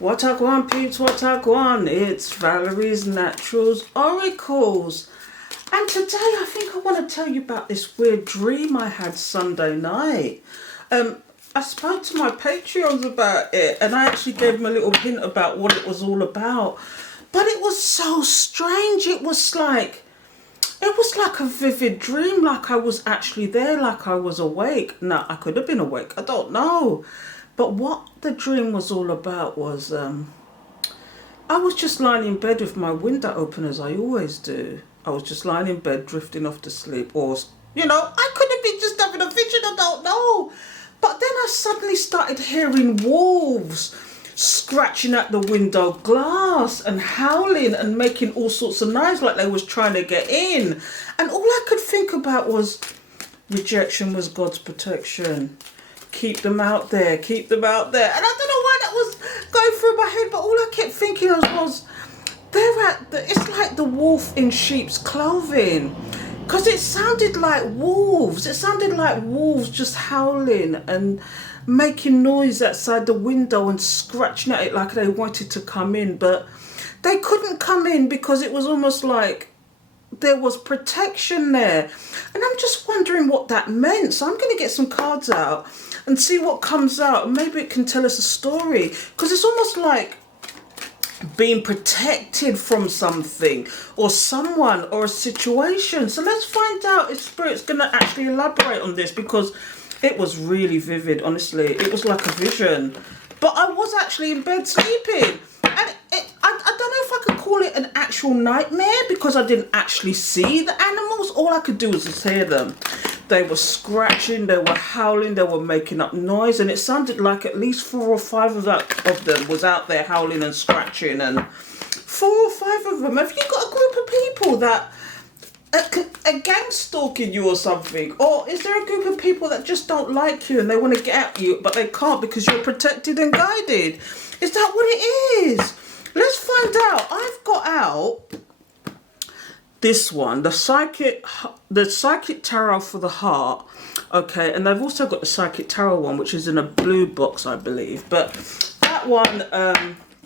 What a gwan, peeps, what a gwan. It's Valerie's Naturals Oracles. And today I think I want to tell you about this weird dream I had Sunday night. I spoke to my Patreons about it and I actually gave them a little hint about what it was all about. But it was so strange. It was like a vivid dream, like I was actually there, like I was awake. No, I could have been awake, I don't know. But what the dream was all about was, I was just lying in bed with my window open as I always do. I was just lying in bed, drifting off to sleep, or, I could have been just having a vision, I don't know. But then I suddenly started hearing wolves scratching at the window glass and howling and making all sorts of noise like they was trying to get in. And all I could think about was rejection was God's protection. Keep them out there, keep them out there. And I don't know why that was going through my head, but all I kept thinking was it's like the wolf in sheep's clothing. Because it sounded like wolves. It sounded like wolves just howling and making noise outside the window and scratching at it like they wanted to come in. But they couldn't come in because it was almost like there was protection there. And I'm just wondering what that meant. So I'm going to get some cards out and see what comes out. And maybe it can tell us a story. Because it's almost like being protected from something or someone or a situation. So let's find out if Spirit's going to actually elaborate on this, because it was really vivid, honestly. It was like a vision. But I was actually in bed sleeping. And I don't know if I could call it an actual nightmare, because I didn't actually see the animals. All I could do was just hear them. They were scratching, they were howling, they were making up noise, and it sounded like at least 4 or 5 of them was out there howling and scratching. And 4 or 5 of them. Have you got a group of people that a gang stalking you or something? Or is there a group of people that just don't like you and they want to get at you, but they can't because you're protected and guided? Is that what it is? Let's find out. I've got out this one, the psychic tarot for the heart. Okay, and they've also got the psychic tarot one, which is in a blue box, I believe. But that one,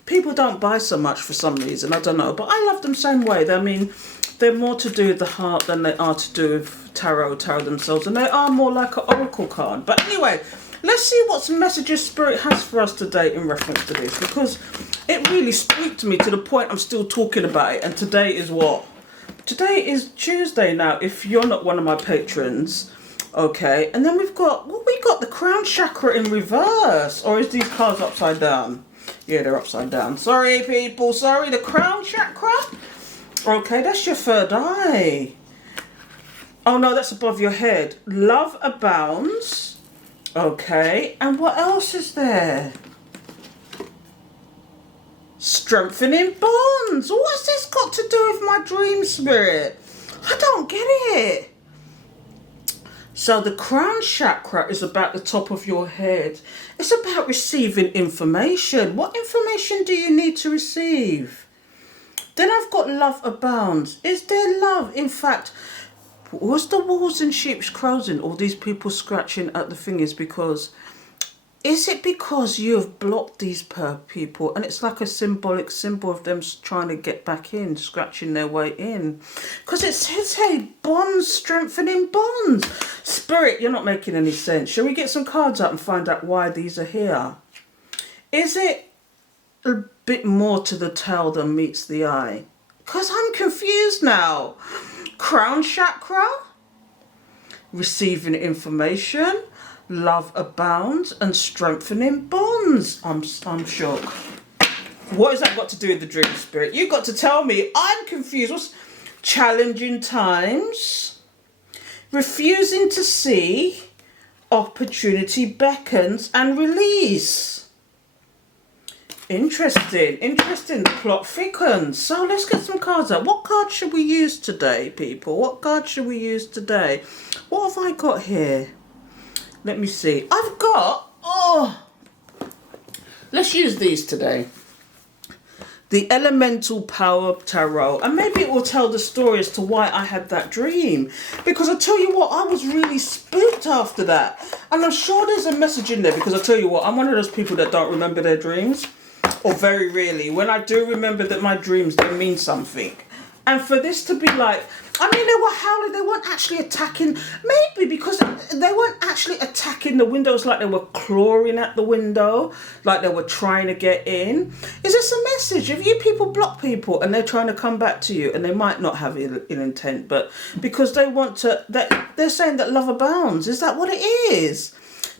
people don't buy so much for some reason. I don't know, but I love them same way. I mean, they're more to do with the heart than they are to do with tarot themselves, and they are more like an oracle card. But anyway, let's see what messages Spirit has for us today in reference to this, because it really spoke to me to the point I'm still talking about it. And today is what? Today is Tuesday now, if you're not one of my patrons. Okay, and then we've got the crown chakra in reverse. Or is these cards upside down? Yeah, they're upside down. Sorry, people, sorry. The crown chakra. Okay, that's your third eye. Oh no, that's above your head. Love abounds. Okay, and what else is there? Strengthening bonds. What's this got to do with my dream, Spirit? I don't get it. So the crown chakra is about the top of your head. It's about receiving information. What information do you need to receive? Then I've got love abounds. Is there love? In fact, was the wolves in sheep's clothing, all these people scratching at the thing, is it because you have blocked these people, and it's like a symbolic symbol of them trying to get back in, scratching their way in? Because it says, hey, bonds, strengthening bonds. Spirit, you're not making any sense. Shall we get some cards out and find out why these are here? Is it a bit more to the tale than meets the eye? Because I'm confused now. Crown chakra, receiving information, love abounds, and strengthening bonds. I'm shocked. What has that got to do with the dream, Spirit? You got to tell me. I'm confused. What's challenging times? Refusing to see. Opportunity beckons and release. Interesting. The plot thickens. So let's get some cards out. What card should we use today, people? What card should we use today? What have I got here? Let me see. I've got, let's use these today. The Elemental Power Tarot. And maybe it will tell the story as to why I had that dream. Because I tell you what, I was really spooked after that. And I'm sure there's a message in there, because I tell you what, I'm one of those people that don't remember their dreams. or very rarely. When I do remember that my dreams, they mean something. And for this to be like, I mean, they were howling, they weren't actually attacking, maybe because they weren't actually attacking the windows, like they were clawing at the window, like they were trying to get in. Is this a message? If you people block people and they're trying to come back to you, and they might not have ill intent, but because they want to, they're saying that love abounds. Is that what it is?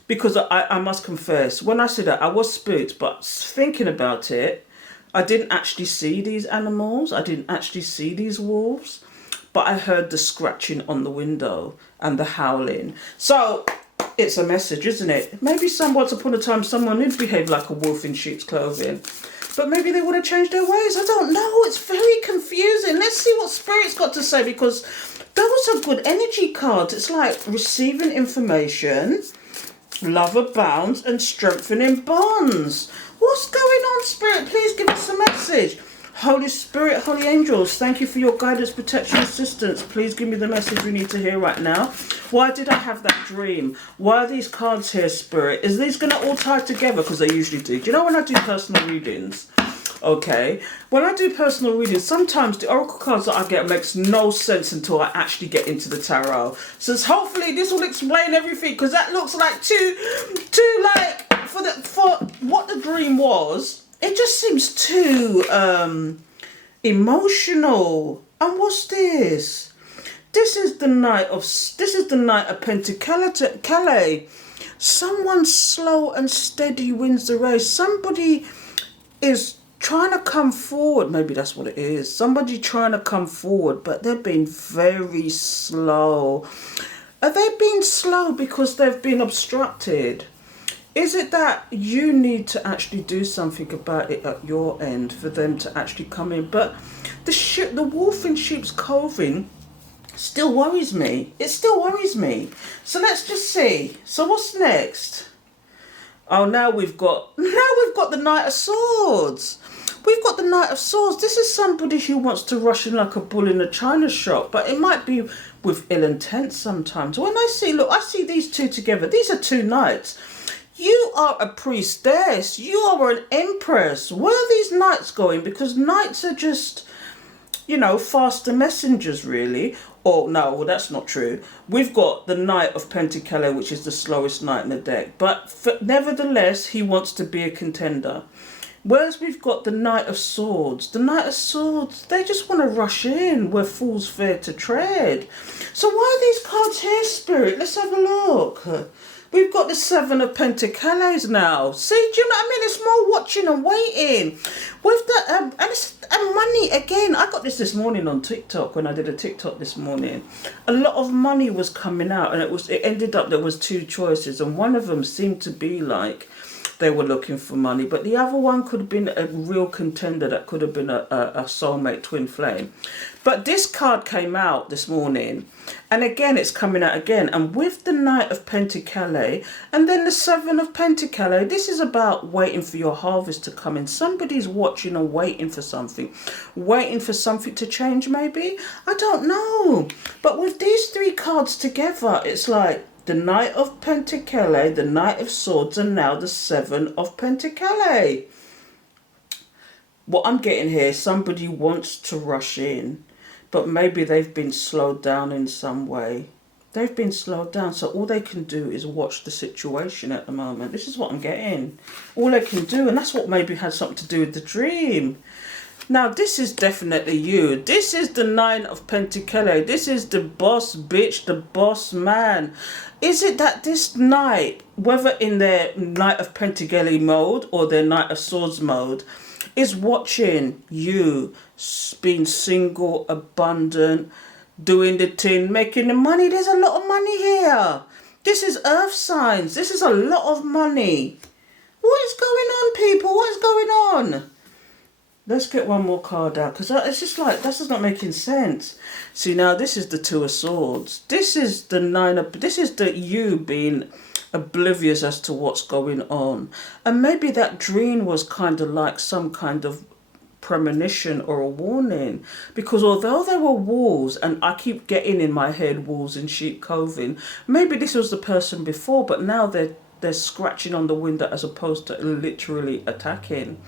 Because I must confess, when I said that, I was spooked, but thinking about it, I didn't actually see these animals. I didn't actually see these wolves. But I heard the scratching on the window and the howling. So it's a message, isn't it? Maybe once upon a time someone did behave like a wolf in sheep's clothing. But maybe they would have changed their ways. I don't know. It's very confusing. Let's see what Spirit's got to say, because those are good energy cards. It's like receiving information, love abounds, and strengthening bonds. What's going on, Spirit? Please give us a message. Holy Spirit, Holy Angels, thank you for your guidance, protection, assistance. Please give me the message we need to hear right now. Why did I have that dream? Why are these cards here, Spirit? Is these going to all tie together? Because they usually do. Do you know when I do personal readings? Okay. When I do personal readings, sometimes the oracle cards that I get makes no sense until I actually get into the tarot. So hopefully this will explain everything, because that looks like too like, for what the dream was. It just seems too emotional. And what's this? This is the Knight of Pentacles. Someone slow and steady wins the race. Somebody is trying to come forward. Maybe that's what it is. Somebody trying to come forward, but they've been very slow. Are they being slow because they've been obstructed? Is it that you need to actually do something about it at your end for them to actually come in? But the wolf in sheep's clothing still worries me. It still worries me. So let's just see. So what's next? Oh, now we've got the Knight of Swords. We've got the Knight of Swords. This is somebody who wants to rush in like a bull in a china shop, but it might be with ill intent sometimes. When I see these two together. These are two knights. You are a priestess. You are an empress. Where are these knights going? Because knights are just, faster messengers, really. Or, no, well, that's not true. We've got the Knight of Pentacles, which is the slowest knight in the deck. But nevertheless, he wants to be a contender. Whereas we've got the Knight of Swords. The Knight of Swords, they just want to rush in where fools fear to tread. So why are these cards here, Spirit? Let's have a look. We've got the Seven of Pentacles now. See, do you know what I mean? It's more watching and waiting. With the and money again. I got this morning on TikTok when I did a TikTok this morning. A lot of money was coming out, and it ended up there was two choices, and one of them seemed to be like they were looking for money, but the other one could have been a real contender. That could have been a soulmate twin flame. But this card came out this morning, and again it's coming out again, and with the Knight of Pentacles and then the Seven of Pentacles, this is about waiting for your harvest to come in. Somebody's watching and waiting for something to change, maybe. I don't know. But with these three cards together, it's like the Knight of Pentacles, the Knight of Swords, and now the Seven of Pentacles. What I'm getting here, somebody wants to rush in, but maybe they've been slowed down in some way. They've been slowed down, so all they can do is watch the situation at the moment. This is what I'm getting. All they can do, and that's what maybe had something to do with the dream. Now, this is definitely you. This is the Nine of Pentacles. This is the boss bitch, the boss man. Is it that this knight, whether in their Knight of Pentacles mode or their Knight of Swords mode, is watching you being single, abundant, doing the thing, making the money? There's a lot of money here. This is earth signs. This is a lot of money. What is going on, people? What is going on? Let's get one more card out, because it's just like, this is not making sense. See, now this is the Two of Swords. This is the this is the you being oblivious as to what's going on. And maybe that dream was kind of like some kind of premonition or a warning, because although there were wolves, and I keep getting in my head wolves in sheep clothing, maybe this was the person before, but now they're they're scratching on the window as opposed to literally attacking.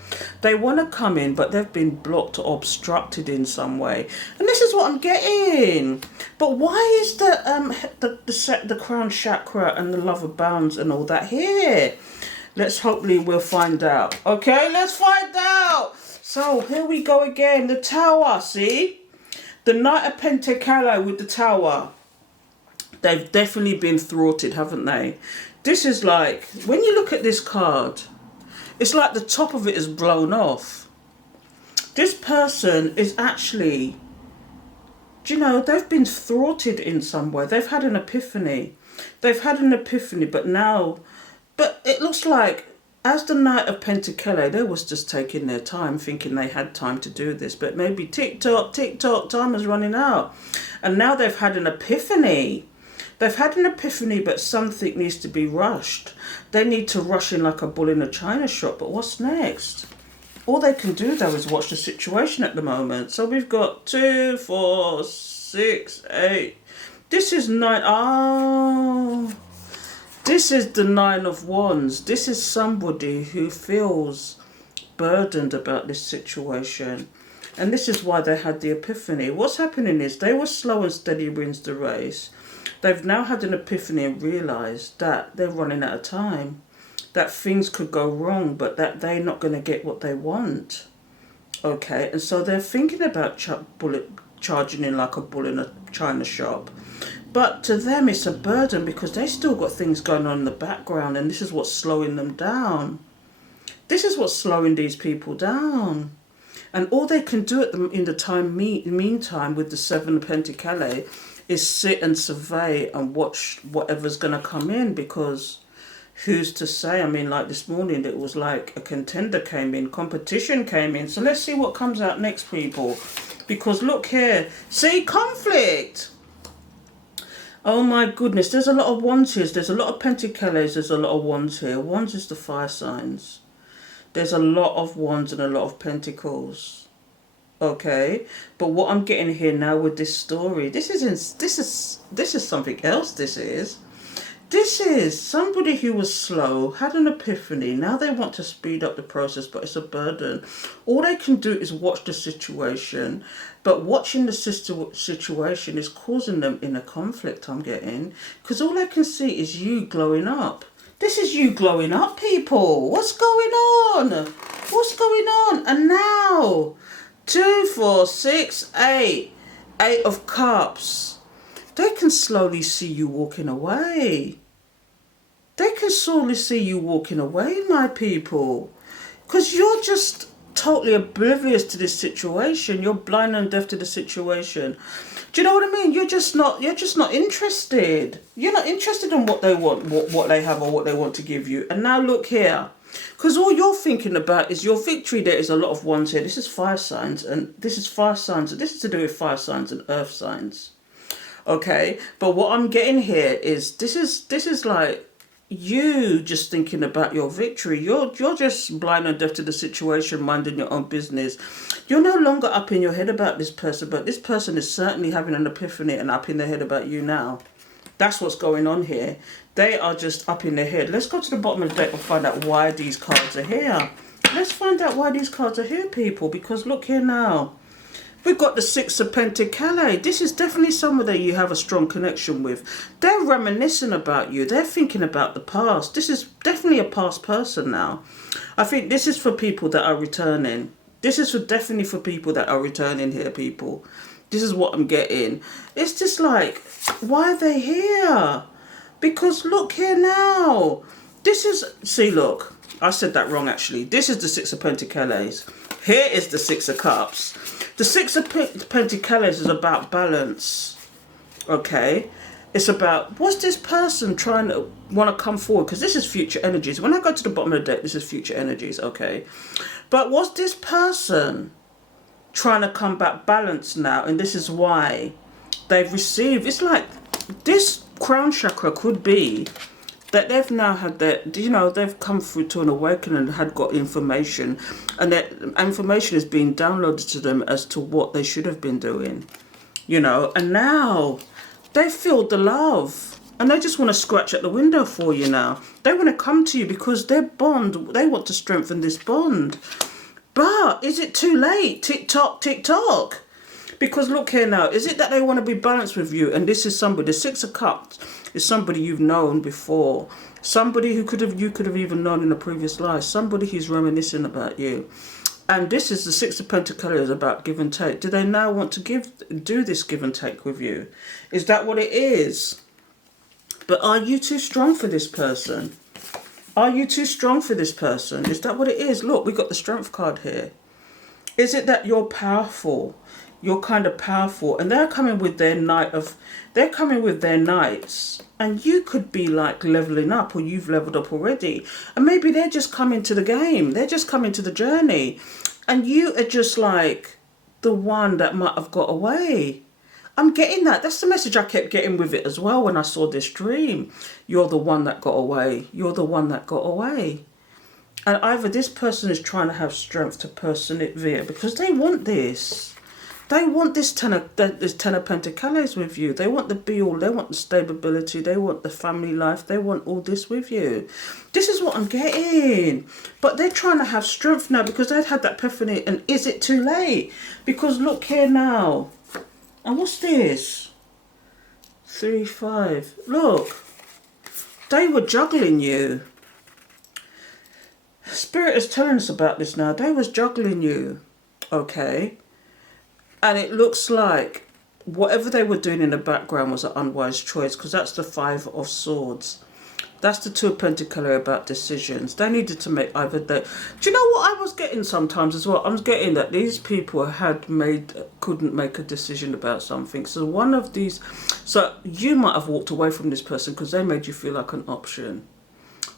They want to come in, but they've been blocked or obstructed in some way. And this is what I'm getting. But why is the crown chakra and the love of bounds and all that here? Hopefully we'll find out. Okay, let's find out. So here we go again. The Tower, see? The Knight of Pentacles with the Tower. They've definitely been thwarted, haven't they? This is like, when you look at this card, it's like the top of it is blown off. This person is actually, do you know, they've been thwarted in some way. They've had an epiphany. But it looks like, as the Knight of Pentacles, they was just taking their time, thinking they had time to do this. But maybe tick-tock, time is running out. And now they've had an epiphany. They've had an epiphany, but something needs to be rushed. They need to rush in like a bull in a china shop. But what's next? All they can do, though, is watch the situation at the moment. So we've got 2, 4, 6, 8. This is 9. Oh, this is the 9 of Wands. This is somebody who feels burdened about this situation. And this is why they had the epiphany. What's happening is they were slow and steady wins the race. They've now had an epiphany and realised that they're running out of time. That things could go wrong, but that they're not going to get what they want. Okay, and so they're thinking about charging in like a bull in a china shop. But to them it's a burden because they still got things going on in the background, and this is what's slowing them down. This is what's slowing these people down. And all they can do in the meantime with the 7 of Pentacles is sit and survey and watch whatever's going to come in, because who's to say? I mean, like this morning, it was like a contender came in, competition came in. So let's see what comes out next, people. Because look here, see, conflict. Oh my goodness, there's a lot of wands here. There's a lot of Pentacles, there's a lot of wands here. Wands is the fire signs. There's a lot of wands and a lot of pentacles. Okay, but what I'm getting here now with this story, this is something else. This is somebody who was slow, had an epiphany. Now they want to speed up the process, but it's a burden. All they can do is watch the situation, but watching the situation is causing them inner conflict, I'm getting, because all I can see is you glowing up. This is you glowing up, people. What's going on? What's going on? And now 2, 4, 6, 8. 8 of Cups. They can slowly see you walking away. They can slowly see you walking away, my people. Because you're just totally oblivious to this situation. You're blind and deaf to the situation. Do you know what I mean? You're just not interested. You're not interested in what they want, what they have, or what they want to give you. And now look here. Because all you're thinking about is your victory. There is a lot of ones here. This is fire signs, and this is fire signs. This is to do with fire signs and earth signs. Okay, but what I'm getting here is this is like you just thinking about your victory. You're just blind and deaf to the situation, minding your own business. You're no longer up in your head about this person, but this person is certainly having an epiphany and up in their head about you now. That's what's going on here. They are just up in their head. Let's go to the bottom of the deck and find out why these cards are here. Let's find out why these cards are here, people. Because look here now. We've got the 6 of Pentacles. This is definitely someone that you have a strong connection with. They're reminiscing about you. They're thinking about the past. This is definitely a past person now. I think this is for people that are returning. This is definitely for people that are returning here, people. This is what I'm getting. It's just like, why are they here? Because look here now. This is, see, look, I said that wrong actually. This is the 6 of Pentacles. Here is the 6 of Cups. The 6 of Pentacles is about balance. Okay? It's about, what's this person trying to want to come forward? Because this is future energies. When I go to the bottom of the deck, this is future energies, okay? But what's this person trying to come back balanced now? And this is why they've received, it's like this crown chakra could be that they've now had that, you know, they've come through to an awakening and had got information, and that information is being downloaded to them as to what they should have been doing, you know, and now they feel the love. And they just want to scratch at the window for you now. They want to come to you because their bond, they want to strengthen this bond. But is it too late? Tick tock, tick tock. Because look here now, is it that they want to be balanced with you? And this is somebody, the Six of Cups is somebody you've known before. Somebody who you could have even known in a previous life. Somebody who's reminiscing about you. And this is the Six of Pentacles about give and take. Do they now want to do this give and take with you? Is that what it is? But are you too strong for this person? Are you too strong for this person? Is that what it is? Look, we got the Strength card here. Is it that you're powerful? You're kind of powerful, and they're coming with their they're coming with their knights, and you could be like leveling up, or you've leveled up already, and maybe they're just coming to the game. They're just coming to the journey, and you are just like the one that might have got away. I'm getting that. That's the message I kept getting with it as well when I saw this dream. You're the one that got away. You're the one that got away. And either this person is trying to have strength to persevere because they want this. They want this Ten of Pentacles with you. They want the be-all. They want the stability. They want the family life. They want all this with you. This is what I'm getting. But they're trying to have strength now because they've had that epiphany. And is it too late? Because look here now. And what's this? 3, 5. Look. They were juggling you. Spirit is telling us about this now. They was juggling you. Okay. And it looks like whatever they were doing in the background was an unwise choice, because that's the 5 of Swords. That's the 2 of Pentacles about decisions. They needed to make either they... Do you know what I was getting sometimes as well? I was getting that these people couldn't make a decision about something. So one of these... So you might have walked away from this person because they made you feel like an option.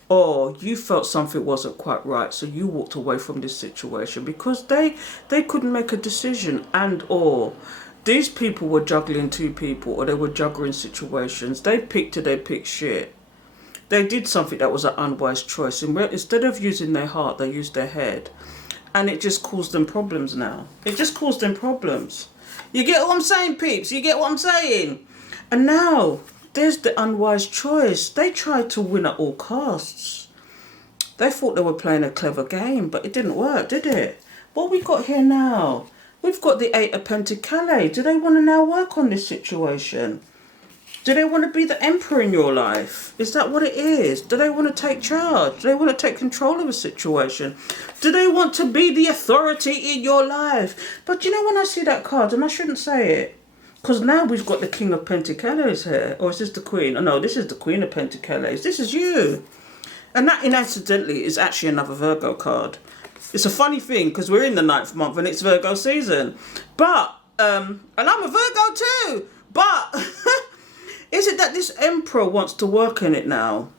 Or you felt something wasn't quite right, so you walked away from this situation because they couldn't make a decision, and or these people were juggling 2 people, or they were juggling situations. They picked shit. They did something that was an unwise choice, and instead of using their heart, they used their head, and it just caused them problems now. It just caused them problems. You get what I'm saying, peeps? You get what I'm saying? And now... there's the unwise choice. They tried to win at all costs. They thought they were playing a clever game, but it didn't work, did it? What we got here now? We've got the 8 of Pentacles. Do they want to now work on this situation? Do they want to be the emperor in your life? Is that what it is? Do they want to take charge? Do they want to take control of a situation? Do they want to be the authority in your life? But you know, when I see that card, and I shouldn't say it, because now we've got the King of Pentacles here. Or is this the Queen? Oh no, this is the Queen of Pentacles. This is you. And that, incidentally, is actually another Virgo card. It's a funny thing because we're in the 9th month and it's Virgo season. But, and I'm a Virgo too. But, is it that this Emperor wants to work in it now?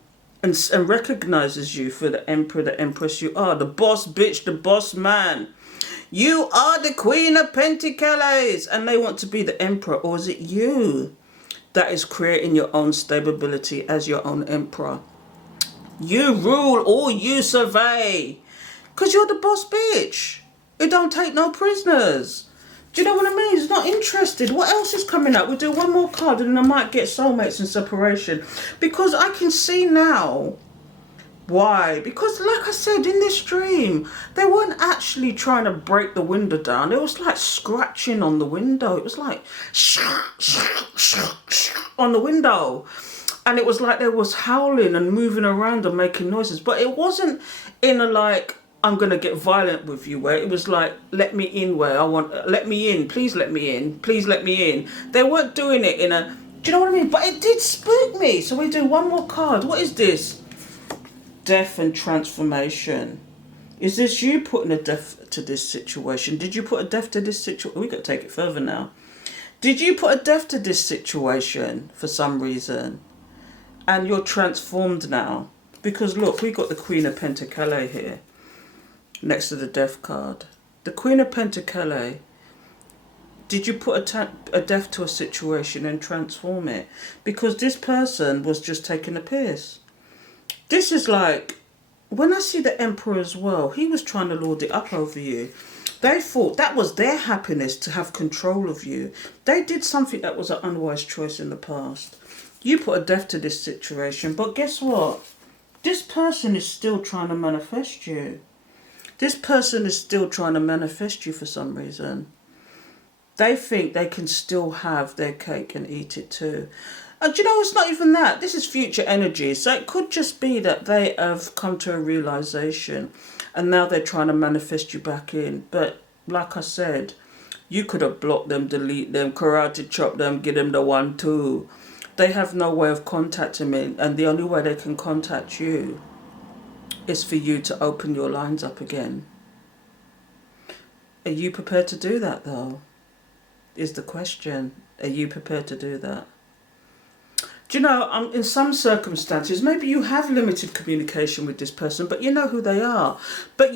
And recognises you for the Emperor, the Empress you are. The boss bitch, the boss man. You are the Queen of Pentacles, and they want to be the Emperor. Or is it you that is creating your own stability as your own Emperor? You rule or you survey, because you're the boss bitch. It don't take no prisoners. Do you know what I mean? It's not interested. What else is coming up? We'll do one more card and I might get soulmates and separation, because I can see now. Why? Because like I said in this dream, they weren't actually trying to break the window down. It was like scratching on the window. It was like on the window. And it was like they was howling and moving around and making noises. But it wasn't in a like, I'm going to get violent with you way. It was like, let me in where I want, let me in. Please let me in. Please let me in. They weren't doing it in a, do you know what I mean? But it did spook me. So we do one more card. What is this? Death and transformation. Is this you putting a death to this situation? Did you put a death to this situation? We got to take it further now. Did you put a death to this situation for some reason? And you're transformed now. Because look, we got the Queen of Pentacles here. Next to the death card. The Queen of Pentacles. Did you put a death to a situation and transform it? Because this person was just taking a piss. This is like, when I see the Emperor as well, he was trying to lord it up over you. They thought that was their happiness, to have control of you. They did something that was an unwise choice in the past. You put a death to this situation, but guess what? This person is still trying to manifest you. This person is still trying to manifest you for some reason. They think they can still have their cake and eat it too. And you know, it's not even that. This is future energy. So it could just be that they have come to a realization and now they're trying to manifest you back in. But like I said, you could have blocked them, delete them, karate chop them, give them the 1-2. They have no way of contacting me, and the only way they can contact you is for you to open your lines up again. Are you prepared to do that though? Is the question. Are you prepared to do that? Do you know, in some circumstances, maybe you have limited communication with this person, but you know who they are. But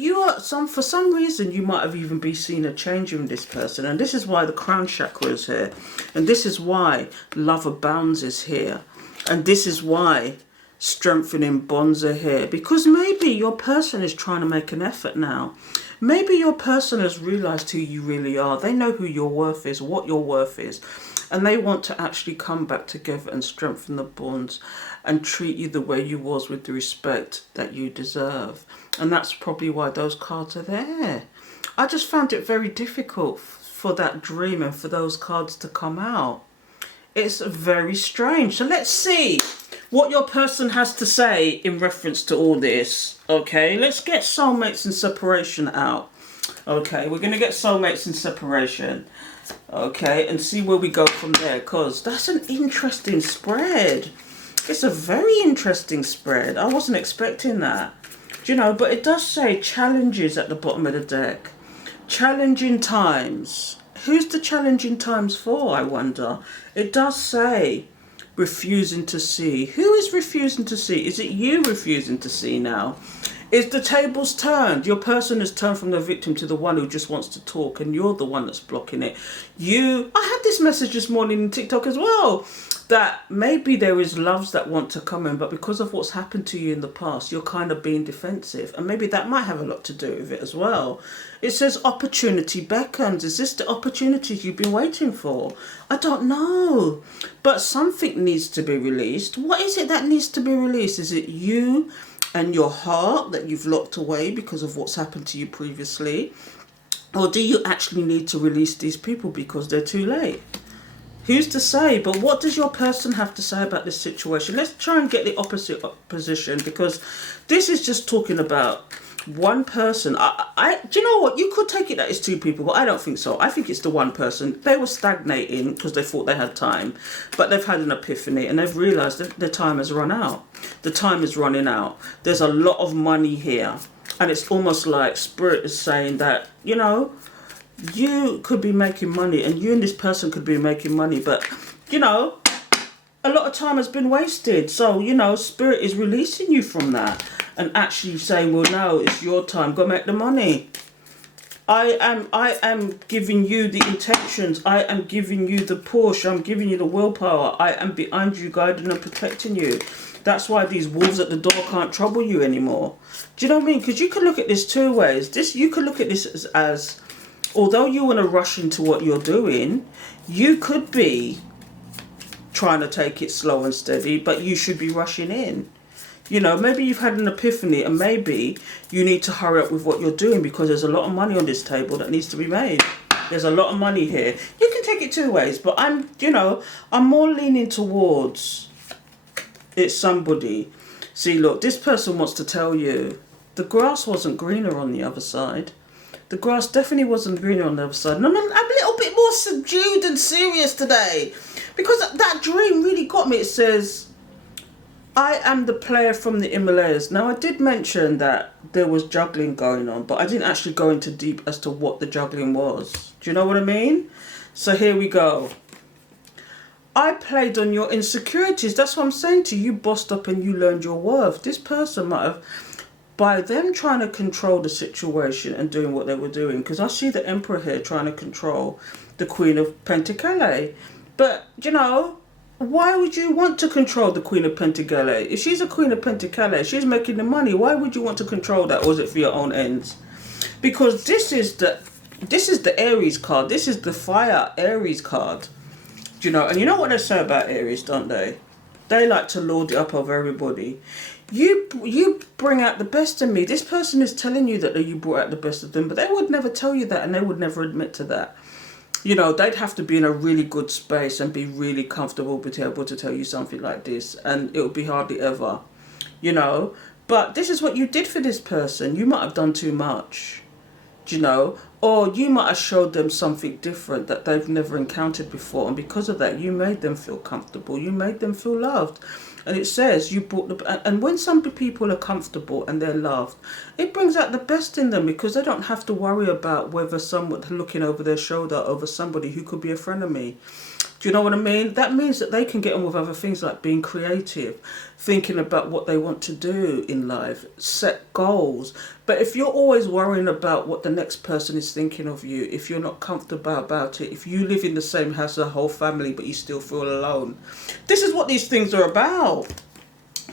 for some reason, you might have even been seeing a change in this person. And this is why the crown chakra is here. And this is why love abounds is here. And this is why strengthening bonds are here. Because maybe your person is trying to make an effort now. Maybe your person has realized who you really are. They know who your worth is, what your worth is. And they want to actually come back together and strengthen the bonds and treat you the way you was with the respect that you deserve. And that's probably why those cards are there. I just found it very difficult for that dream and for those cards to come out. It's very strange. So let's see what your person has to say in reference to all this. Okay, let's get soulmates and separation out. Okay, we're going to get soulmates and separation. Okay, and see where we go from there, because that's an interesting spread. It's a very interesting spread. I wasn't expecting that. Do you know, but it does say challenges at the bottom of the deck. Challenging times. Who's the challenging times for, I wonder? It does say refusing to see. Who is refusing to see? Is it you refusing to see now? Is the tables turned? Your person has turned from the victim to the one who just wants to talk, and you're the one that's blocking it. I had this message this morning in TikTok as well, that maybe there is loves that want to come in, but because of what's happened to you in the past, you're kind of being defensive, and maybe that might have a lot to do with it as well. It says opportunity beckons. Is this the opportunity you've been waiting for? I don't know, but something needs to be released. What is it that needs to be released? Is it you and your heart that you've locked away because of what's happened to you previously? Or do you actually need to release these people because they're too late? Who's to say? But what does your person have to say about this situation? Let's try and get the opposite position, because this is just talking about one person. Do you know what? You could take it that it's two people, but I don't think so. I think it's the one person. They were stagnating because they thought they had time, but they've had an epiphany and they've realized that their time has run out. The time is running out. There's a lot of money here, and it's almost like Spirit is saying that, you know, you could be making money and you and this person could be making money, but, you know, a lot of time has been wasted. So, you know, Spirit is releasing you from that and actually saying, well, now it's your time. Go make the money. I am giving you the intentions. I am giving you the push. I'm giving you the willpower. I am behind you, guiding and protecting you. That's why these wolves at the door can't trouble you anymore. Do you know what I mean? Because you could look at this two ways. You could look at this as although you want to rush into what you're doing, you could be trying to take it slow and steady, but you should be rushing in. You know, maybe you've had an epiphany and maybe you need to hurry up with what you're doing because there's a lot of money on this table that needs to be made. There's a lot of money here. You can take it two ways, but I'm more leaning towards it's somebody. See, look, this person wants to tell you the grass wasn't greener on the other side. The grass definitely wasn't greener on the other side. And I'm a little bit more subdued and serious today because that dream really got me. It says, I am the player from the Himalayas. Now, I did mention that there was juggling going on, but I didn't actually go into deep as to what the juggling was. Do you know what I mean? So here we go. I played on your insecurities. That's what I'm saying to you. You bossed up and you learned your worth. This person might have, by them trying to control the situation and doing what they were doing, because I see the Emperor here trying to control the Queen of Pentacles. But, you know, why would you want to control the Queen of Pentacles? If she's a Queen of Pentacles, she's making the money. Why would you want to control that? Or is it for your own ends? Because this is the Aries card. This is the fire Aries card. Do you know? And you know what they say about Aries, don't they? They like to lord it up over everybody. You bring out the best in me. This person is telling you that you brought out the best of them, but they would never tell you that, and they would never admit to that. You know, they'd have to be in a really good space and be really comfortable to be able to tell you something like this, and it would be hardly ever, you know. But this is what you did for this person. You might have done too much, you know, or you might have showed them something different that they've never encountered before, and because of that, you made them feel comfortable. You made them feel loved. And it says you brought the, and when some people are comfortable and they're loved, it brings out the best in them, because they don't have to worry about whether someone looking over their shoulder over somebody who could be a frenemy. Do you know what I mean? That means that they can get on with other things like being creative, thinking about what they want to do in life, set goals. But if you're always worrying about what the next person is thinking of you, if you're not comfortable about it, if you live in the same house as a whole family but you still feel alone, this is what these things are about.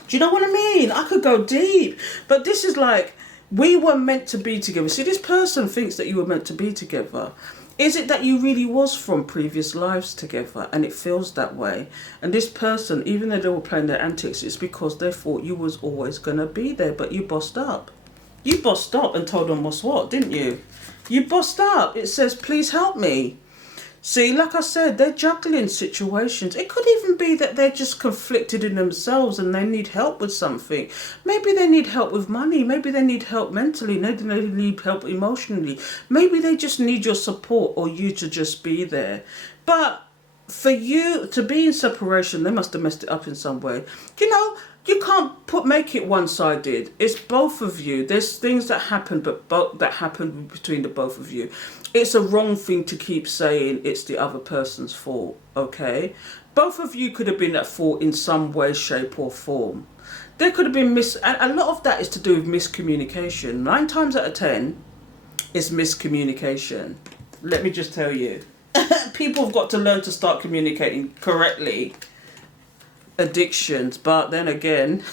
Do you know what I mean? I could go deep, but this is like, we were meant to be together. See, this person thinks that you were meant to be together. Is it that you really was from previous lives together and it feels that way? And this person, even though they were playing their antics, it's because they thought you was always going to be there, but you bossed up. You bossed up and told them what's what, didn't you? You bossed up. It says, please help me. See, like I said, they're juggling situations. It could even be that they're just conflicted in themselves and they need help with something. Maybe they need help with money. Maybe they need help mentally. Maybe they need help emotionally. Maybe they just need your support or you to just be there. But for you to be in separation, they must have messed it up in some way. You know, you can't make it one-sided. It's both of you. There's things that happen, but that happen between the both of you. It's a wrong thing to keep saying it's the other person's fault, okay? Both of you could have been at fault in some way, shape or form. There could have been and a lot of that is to do with miscommunication. 9 times out of 10 is miscommunication. Let me just tell you. People have got to learn to start communicating correctly. Addictions, but then again...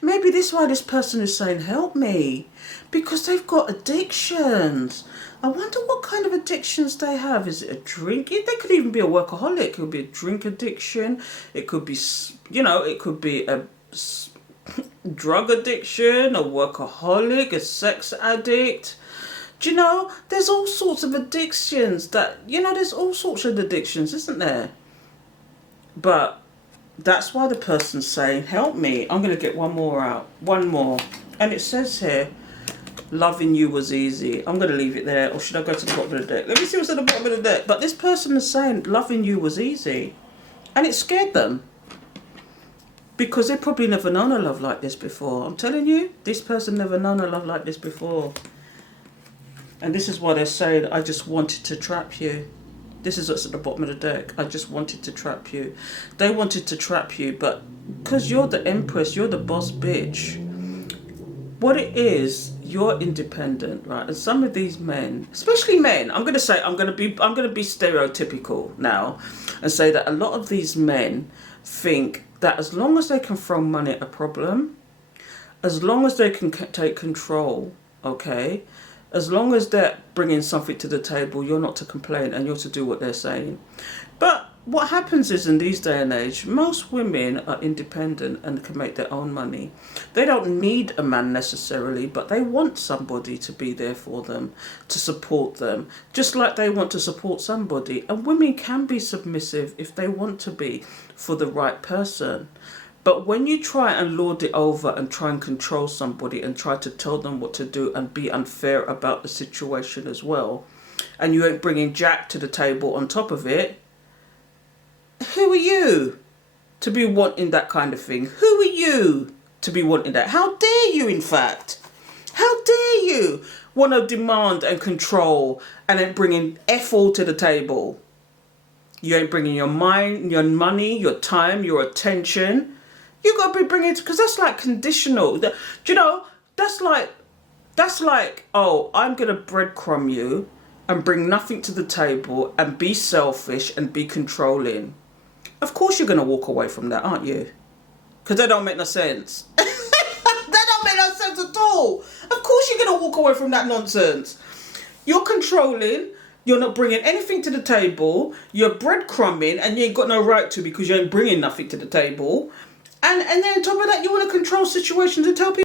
Maybe this is why this person is saying, help me. Because they've got addictions. I wonder what kind of addictions they have. Is it a drink? They could even be a workaholic. It could be a drink addiction. It could be, you know, it could be a drug addiction, a workaholic, a sex addict. Do you know, there's all sorts of addictions that, you know, there's all sorts of addictions, isn't there? But that's why the person's saying, help me. I'm going to get one more out. One more. And it says here, loving you was easy. I'm going to leave it there. Or should I go to the bottom of the deck? Let me see what's at the bottom of the deck. But this person is saying, loving you was easy. And it scared them. Because they've probably never known a love like this before. I'm telling you, this person never known a love like this before. And this is why they're saying, I just wanted to trap you. This is what's at the bottom of the deck. I just wanted to trap you. They wanted to trap you, but because you're the empress, you're the boss bitch. What it is, you're independent, right? And some of these men, especially men, I'm gonna be stereotypical now, and say that a lot of these men think that as long as they can throw money at a problem, as long as they can take control, okay, as long as they're bringing something to the table, you're not to complain and you're to do what they're saying. But what happens is, in these day and age, most women are independent and can make their own money. They don't need a man necessarily, but they want somebody to be there for them, to support them, just like they want to support somebody. And women can be submissive if they want to be, for the right person. But when you try and lord it over and try and control somebody and try to tell them what to do and be unfair about the situation as well, and you ain't bringing Jack to the table on top of it, who are you to be wanting that kind of thing? Who are you to be wanting that? How dare you, in fact? How dare you want to demand and control and then bringing F all to the table? You ain't bringing your mind, your money, your time, your attention. You got to be bringing it, because that's like conditional. Do you know, that's like, oh, I'm going to breadcrumb you and bring nothing to the table and be selfish and be controlling. Of course you're going to walk away from that, aren't you? Because that don't make no sense. That don't make no sense at all. Of course you're going to walk away from that nonsense. You're controlling. You're not bringing anything to the table. You're breadcrumbing, and you ain't got no right to, because you ain't bringing nothing to the table. And then on top of that, you want to control situations and tell people